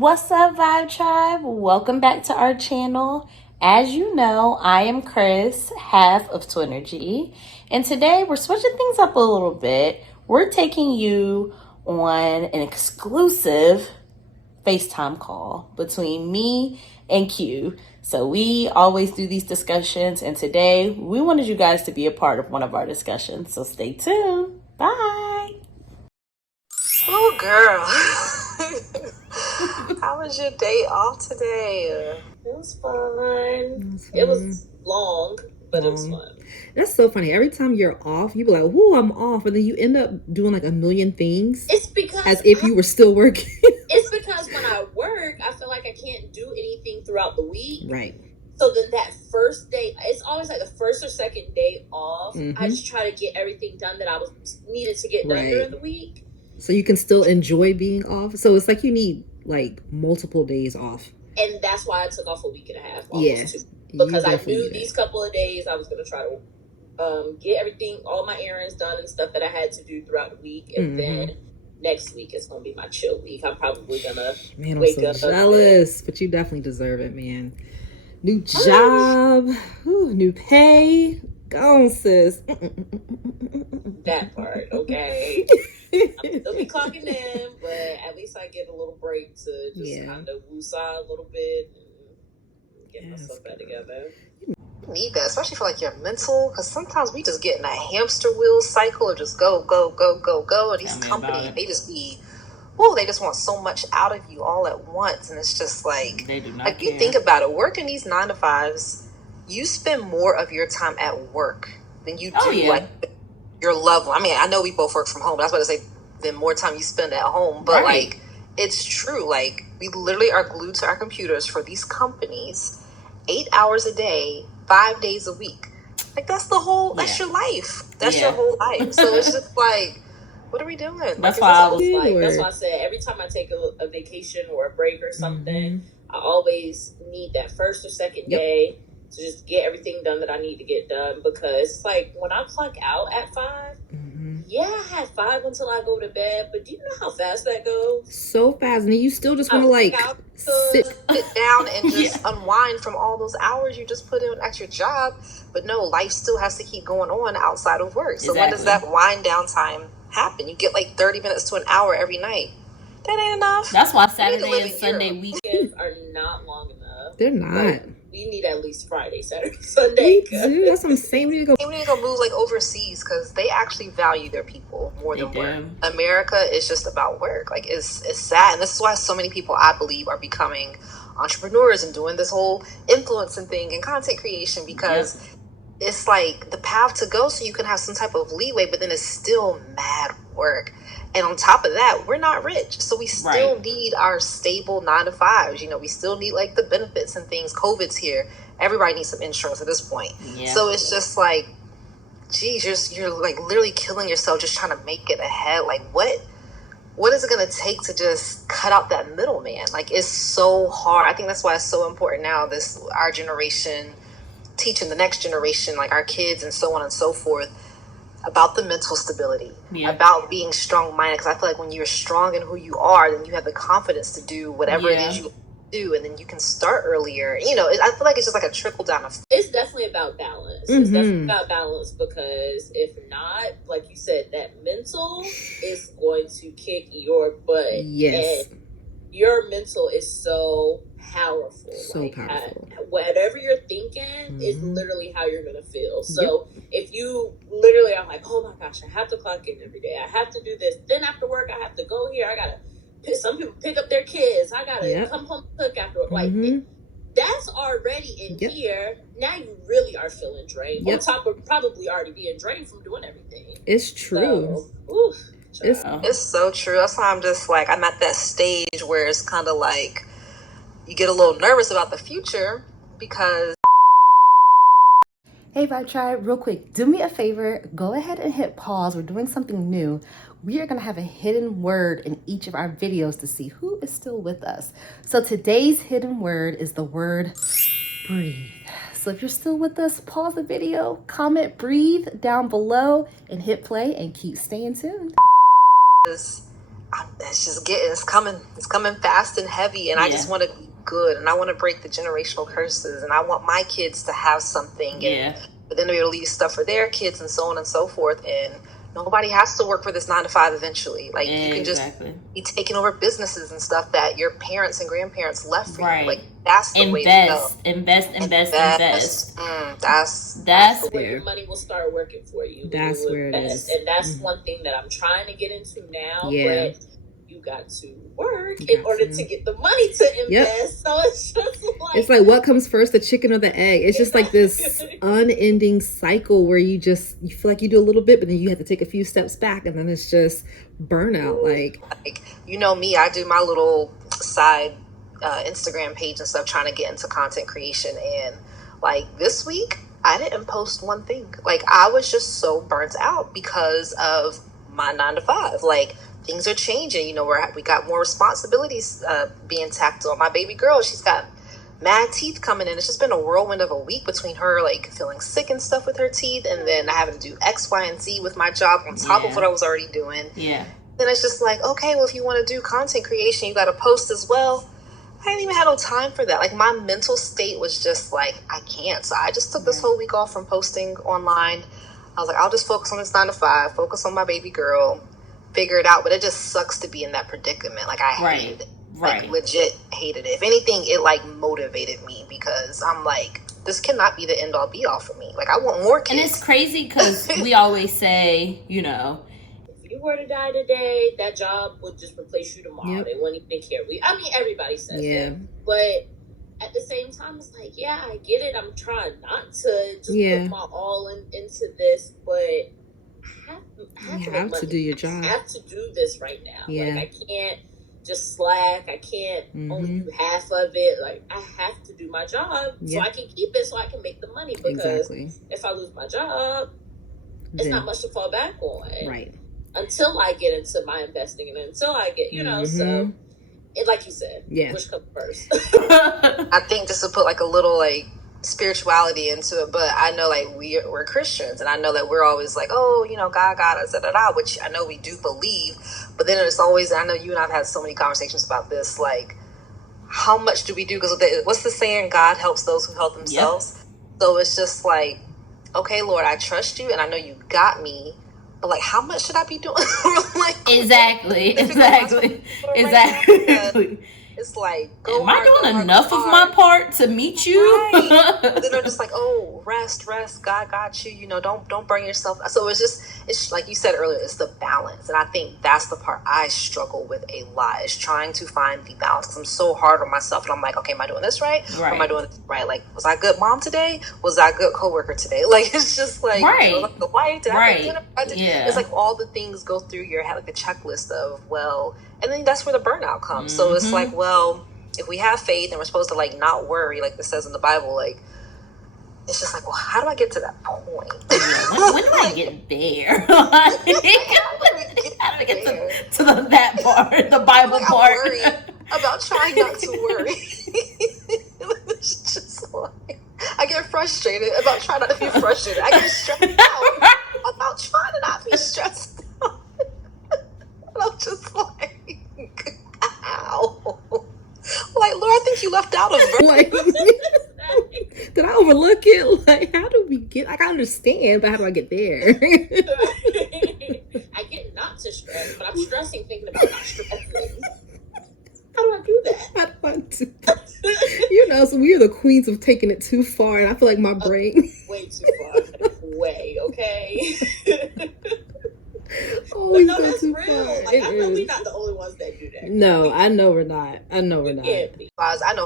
What's up, Vibe Tribe? Welcome back to our channel. As you know, I am Chris, half of Twinergy, and today we're switching things up a little bit. We're taking you on an exclusive FaceTime call between me and Q. So we always do these discussions, and today we wanted you guys to be a part of one of our discussions. So stay tuned. Bye. Oh, girl. How was your day off today? It was fun. It was long, but it was fun. That's so funny. Every time you're off, you be like, "Whoo, I'm off," and then you end up doing like a million things. It's because as if you were still working. It's because when I work, I feel like I can't do anything throughout the week. Right. So then that first day, it's always like the first or second day off. I just try to get everything done that I was needed to get done during the week. So you can still enjoy being off. So it's like you need like multiple days off. And that's why I took off a week and a half. Almost two, because I knew these couple of days I was going to try to get everything, all my errands done and stuff that I had to do throughout the week. And then next week is going to be my chill week. I'm probably going to wake up. I'm so jealous, but you definitely deserve it, man. New job, new pay. Go on, sis. That part, okay. I'm still be clocking in, but at least I get a little break to just kind of woosah a little bit and get myself back together. You need that, especially for like your mental, because sometimes we just get in that hamster wheel cycle of just go, and these companies, they just be, they just want so much out of you all at once, and it's just like, they do not like care. You think about it, working these 9 to 5s, you spend more of your time at work than you do like your loved one. I mean, I know we both work from home, but I was about to say the more time you spend at home, but like it's true. Like we literally are glued to our computers for these companies 8 hours a day, 5 days a week. Like that's the whole that's your life. That's your whole life. So it's just like, what are we doing? That's like, why I was like, that's why I said every time I take a vacation or a break or something, I always need that first or second day to just get everything done that I need to get done, because it's like when I clock out at 5, I have 5 until I go to bed, but do you know how fast that goes? So fast, and then you still just want to like sit down and just unwind from all those hours you just put in at your job. But no, life still has to keep going on outside of work. So when does that wind down time happen? You get like 30 minutes to an hour every night. That ain't enough. That's why Saturday and Sunday weekends are not long enough. They're not. Like, we need at least Friday, Saturday, Sunday. That's what I'm saying. We need to go move like overseas, because they actually value their people more than work. America is just about work. Like it's sad, and this is why so many people, I believe, are becoming entrepreneurs and doing this whole influencing thing and content creation, because it's like the path to go, so you can have some type of leeway, but then it's still mad work. And on top of that, we're not rich. So we still need our stable 9 to 5s. You know, we still need like the benefits and things. COVID's here. Everybody needs some insurance at this point. So it's just like, geez, you're like literally killing yourself just trying to make it ahead. Like what is it going to take to just cut out that middleman? Like it's so hard. I think that's why it's so important now, our generation teaching the next generation, like our kids and so on and so forth, about the mental stability, about being strong-minded, because I feel like when you're strong in who you are, then you have the confidence to do whatever it is you do, and then you can start earlier. You know, I feel like it's just like a trickle-down effect. It's definitely about balance. It's definitely about balance, because if not, like you said, that mental is going to kick your butt. And your mental is so powerful. Whatever you're thinking is literally how you're gonna feel. So if you literally are like, oh my gosh, I have to clock in every day, I have to do this, then after work I have to go here, I gotta some people pick up their kids, I gotta come home and cook after work. Like that's already in here. Now you really are feeling drained, on top of probably already being drained from doing everything. It's true. So, it's so true. That's why I'm just like, I'm at that stage where it's kind of like you get a little nervous about the future, because Hey Vibe Tribe, real quick, do me a favor, go ahead and hit pause. We're doing something new. We are gonna have a hidden word in each of our videos to see who is still with us. So today's hidden word is the word breathe. So if you're still with us, pause the video, comment breathe down below, and hit play and keep staying tuned. it's coming fast and heavy, and I just want to be good, and I want to break the generational curses, and I want my kids to have something, and but then to be able to leave stuff for their kids, and so on and so forth. And nobody has to work for this 9 to 5 eventually. Like you can just be taking over businesses and stuff that your parents and grandparents left for you. Like that's the way to go. Invest. That's where your money will start working for you. That's where it is. And that's one thing that I'm trying to get into now. But you got to work in order to get the money to invest. So it's just like, it's like, what comes first, the chicken or the egg? It's just like this unending cycle where you feel like you do a little bit, but then you have to take a few steps back, and then it's just burnout. Like you know me, I do my little side Instagram page and stuff, trying to get into content creation, and like this week I didn't post one thing. Like I was just so burnt out because of my 9 to 5. Like things are changing, you know, we got more responsibilities being tacked on. My baby girl, she's got mad teeth coming in. It's just been a whirlwind of a week between her like feeling sick and stuff with her teeth, and then having to do X, Y, and Z with my job on top of what I was already doing. Then it's just like, okay, well, if you want to do content creation, you got to post as well. I didn't even have no time for that. Like my mental state was just like, I can't. So I just took this whole week off from posting online. I was like, I'll just focus on this 9 to 5, focus on my baby girl, figure it out. But it just sucks to be in that predicament. Like I hated it. Like legit hated it. If anything, it like motivated me, because I'm like, this cannot be the end all be all for me. Like I want more kids. And it's crazy because we always say, you know, if you were to die today, that job would just replace you tomorrow. They wouldn't even care. I mean, everybody says that. But at the same time, it's like, yeah, I get it. I'm trying not to just put my all into this, but I have to do your job. I have to do this right now. Like I can't just slack. I can't only do half of it. Like I have to do my job so I can keep it, so I can make the money. Because if I lose my job, it's not much to fall back on. Until I get into my investing, and until I get, you know, so it, like you said, which comes first? I think just to put like a little like spirituality into it, but I know like we're Christians, and I know that we're always like, oh, you know, God got us, which I know we do believe, but then it's always, I know you and I've had so many conversations about this, like how much do we do? Because what's the saying? God helps those who help themselves. So it's just like, okay, Lord, I trust you, and I know you got me, but like how much should I be doing? Like, exactly. It's like, am I doing enough of my part to meet you? Then they're just like, oh, rest, God got you, you know, don't burn yourself. So it's like you said earlier, it's the balance. And I think that's the part I struggle with a lot, is trying to find the balance. 'Cause I'm so hard on myself, and I'm like, okay, am I doing this right? Or am I doing this right? Like, was I a good mom today? Was I a good coworker today? Like, it's just like, you know, like the wife, did I make dinner? It's like all the things go through your head, like the checklist of, well, and then that's where the burnout comes. So it's like, well, if we have faith and we're supposed to like not worry, like it says in the Bible, like it's just like, well, how do I get to that point? When do I get there? How do I get to that part, the Bible part? I worry about trying not to worry. It's just like, I get frustrated about trying not to be frustrated. I get stressed out about trying to not be stressed out. And I'm just like, ow. Like, Lord, I think you left out a verse. Like, did I overlook it? Like, how do we get, like, I understand, but how do I get there? I get not to stress, but I'm stressing thinking about not stressing. How do I do that? How do I do that? You know, so we are the queens of taking it too far, and I feel like my brain... Way too far. Way, okay? Oh, but no, that's real. Like, I know we're not the only ones that do that. No, I know we're not. I know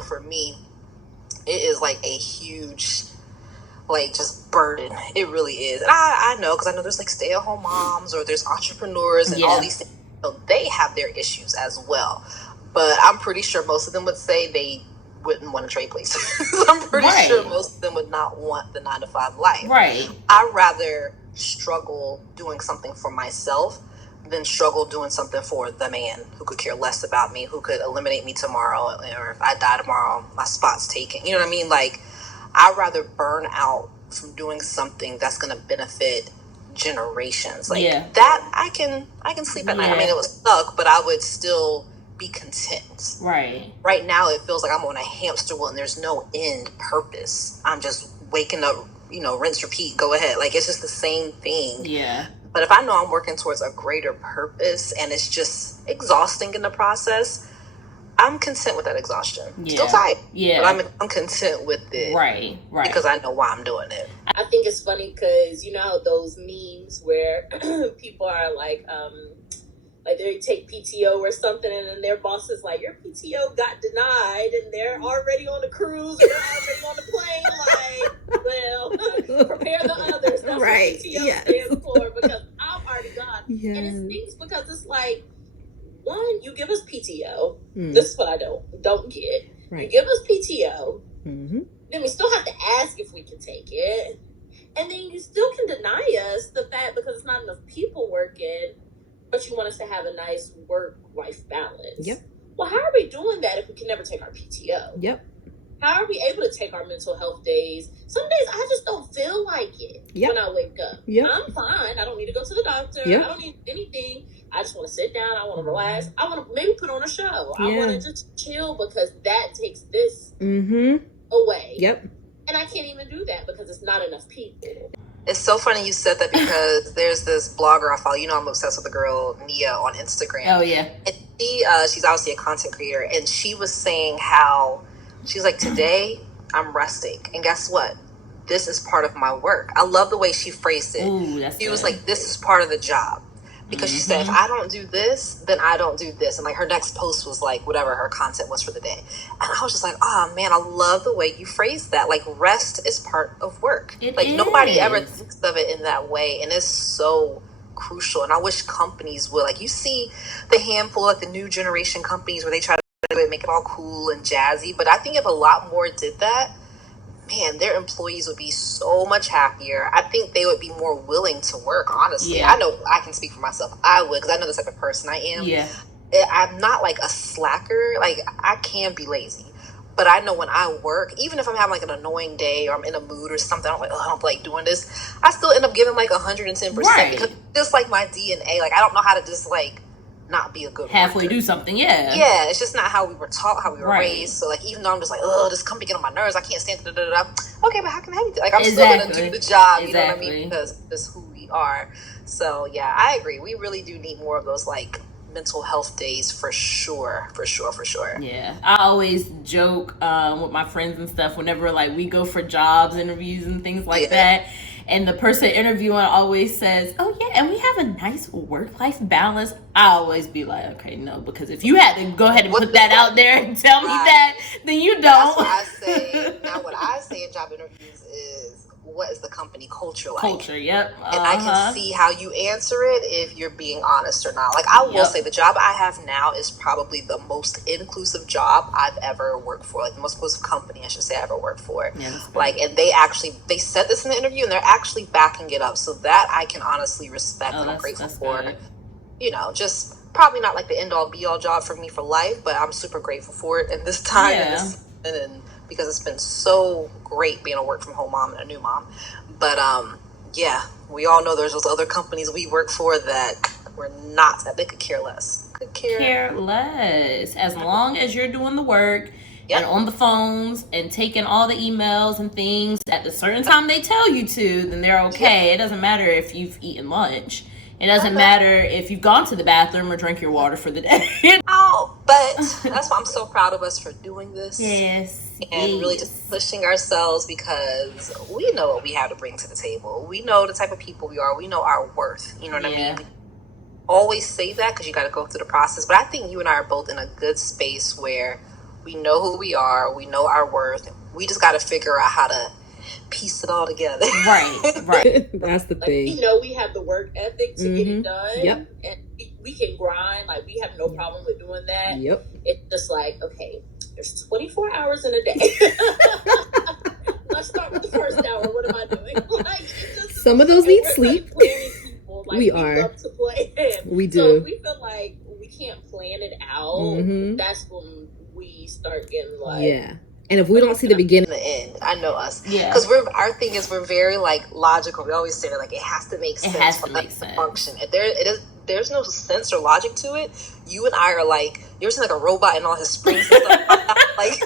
for me, it is like a huge, like, just burden. It really is. And I know, because I know there's like stay-at-home moms, or there's entrepreneurs, and all these things. So they have their issues as well. But I'm pretty sure most of them would say they wouldn't want to trade places. I'm pretty sure most of them would not want the 9 to 5 life. I'd rather struggle doing something for myself than struggle doing something for the man who could care less about me, who could eliminate me tomorrow, or if I die tomorrow, my spot's taken. You know what I mean? Like, I'd rather burn out from doing something that's going to benefit generations. Like that I can sleep at night. I mean, it would suck, but I would still be content. Right now it feels like I'm on a hamster wheel and there's no end purpose. I'm just waking up, rinse, repeat, go ahead. Like it's just the same thing. But if I know I'm working towards a greater purpose and it's just exhausting in the process, I'm content with that exhaustion. Still tired. But I'm content with it. Right. Because I know why I'm doing it. I think it's funny because those memes where people are like they take PTO or something, and then their boss is like, your PTO got denied, and they're already on the cruise, or they're already on the plane. Like, well, prepare the others. That's what PTO stands for, because I'm already gone. And it stinks because it's like, one, you give us PTO. This is what I don't get. You give us PTO. Then we still have to ask if we can take it, and then you still can deny us the fact because it's not enough people working. But you want us to have a nice work-life balance. Well, how are we doing that if we can never take our PTO? How are we able to take our mental health days? Some days I just don't feel like it when I wake up. I'm fine. I don't need to go to the doctor. I don't need anything. I just want to sit down. I want to relax. I want to maybe put on a show. I want to just chill because that takes this away. And I can't even do that because it's not enough people. It's so funny you said that because there's this blogger I follow. I'm obsessed with the girl Nia on Instagram. Oh yeah. And she's obviously a content creator, and she was saying how she's like, today I'm resting, and guess what? This is part of my work. I love the way she phrased it. Ooh, she was like, this is part of the job. Because she said, if I don't do this, then I don't do this. And like her next post was like whatever her content was for the day. And I was just like, oh man, I love the way you phrased that. Like rest is part of work. Nobody ever thinks of it in that way. And it's so crucial. And I wish companies would, like, you see the handful, like the new generation companies where they try to make it all cool and jazzy. But I think if a lot more did that, man, their employees would be so much happier. I think they would be more willing to work, honestly. I know I can speak for myself. I would, because I know the type of person I am. I'm not like a slacker. Like, I can be lazy. But I know when I work, even if I'm having like an annoying day or I'm in a mood or something, I'm like, oh, I don't like doing this. I still end up giving like 110%. Because it's just like my DNA. Like, I don't know how to just like not be a good halfway worker. Do something. It's just not how we were taught, how we were raised. So like, even though I'm just like, oh, this company get on my nerves, I can't stand it. Okay, but how can I help you? Like, I'm still gonna do the job. You know what I mean? Because it's who we are. So yeah, I agree. We really do need more of those like mental health days for sure. Yeah, I always joke with my friends and stuff whenever like we go for jobs interviews and things like that. And the person interviewing always says, oh yeah, and we have a nice work-life balance. I always be like, okay, no, because if you had to go ahead and put that out there and tell me that, then you don't. That's what I say. Now, what I say in job interviews is, what is the company culture like? And I can see how you answer it if you're being honest or not. Like, I will say the job I have now is probably the most inclusive job I've ever worked for. Like, the most inclusive company, I should say, I've ever worked for. Like, and they said this in the interview, and they're actually backing it up. So that I can honestly respect, and I'm grateful for. Good. Just probably not like the end-all be-all job for me for life, but I'm super grateful for it in this time and this season, and because it's been so great being a work-from-home mom and a new mom. But we all know there's those other companies we work for that we're not, that they could care less. Care less. As long as you're doing the work and on the phones and taking all the emails and things at the certain time they tell you to, then they're okay. It doesn't matter if you've eaten lunch. It doesn't matter if you've gone to the bathroom or drank your water for the day. But that's why I'm so proud of us for doing this. And really just pushing ourselves, because we know what we have to bring to the table. We know the type of people we are. We know our worth. You know what I mean? We always say that because you got to go through the process. But I think you and I are both in a good space where we know who we are. We know our worth. We just got to figure out how to piece it all together. Right. That's the thing. We have the work ethic to get it done. And we can grind. Like, we have no problem with doing that. It's just like, okay, there's 24 hours in a day. Let's start with the first hour. What am I doing? Some of those need sleep. People. Like, we love to plan. We do. So if we feel like we can't plan it out, that's when we start getting like, And if we don't see the beginning, the end, I know us. Yeah. Because our thing is we're very like logical. We always say that like it has to make sense. It has to make sense. Function. If there's no sense or logic to it, you and I are like, you ever seen like a robot and all his springs and stuff like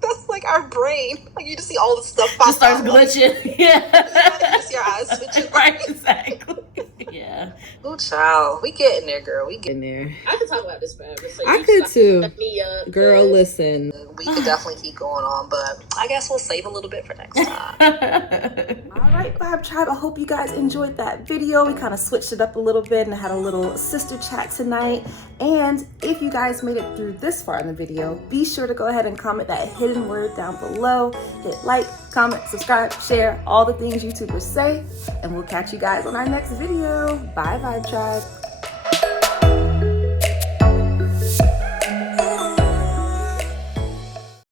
that's like our brain. Like you just see all the stuff pop just starts out, glitching. Like, Yeah. you just see our eyes switching. Right, exactly. Yeah. Oh, child, we getting there, girl. We getting there. I could talk about this forever. So I could too. Girl, but listen. We could definitely keep going on, but I guess we'll save a little bit for next time. All right, Vibe Tribe, I hope you guys enjoyed that video. We kind of switched it up a little bit and had a little sister chat tonight. And if you guys made it through this far in the video, be sure to go ahead and comment that hidden word down below. Hit like, comment, subscribe, share, all the things YouTubers say. And we'll catch you guys on our next video. Bye, Vibe Tribe.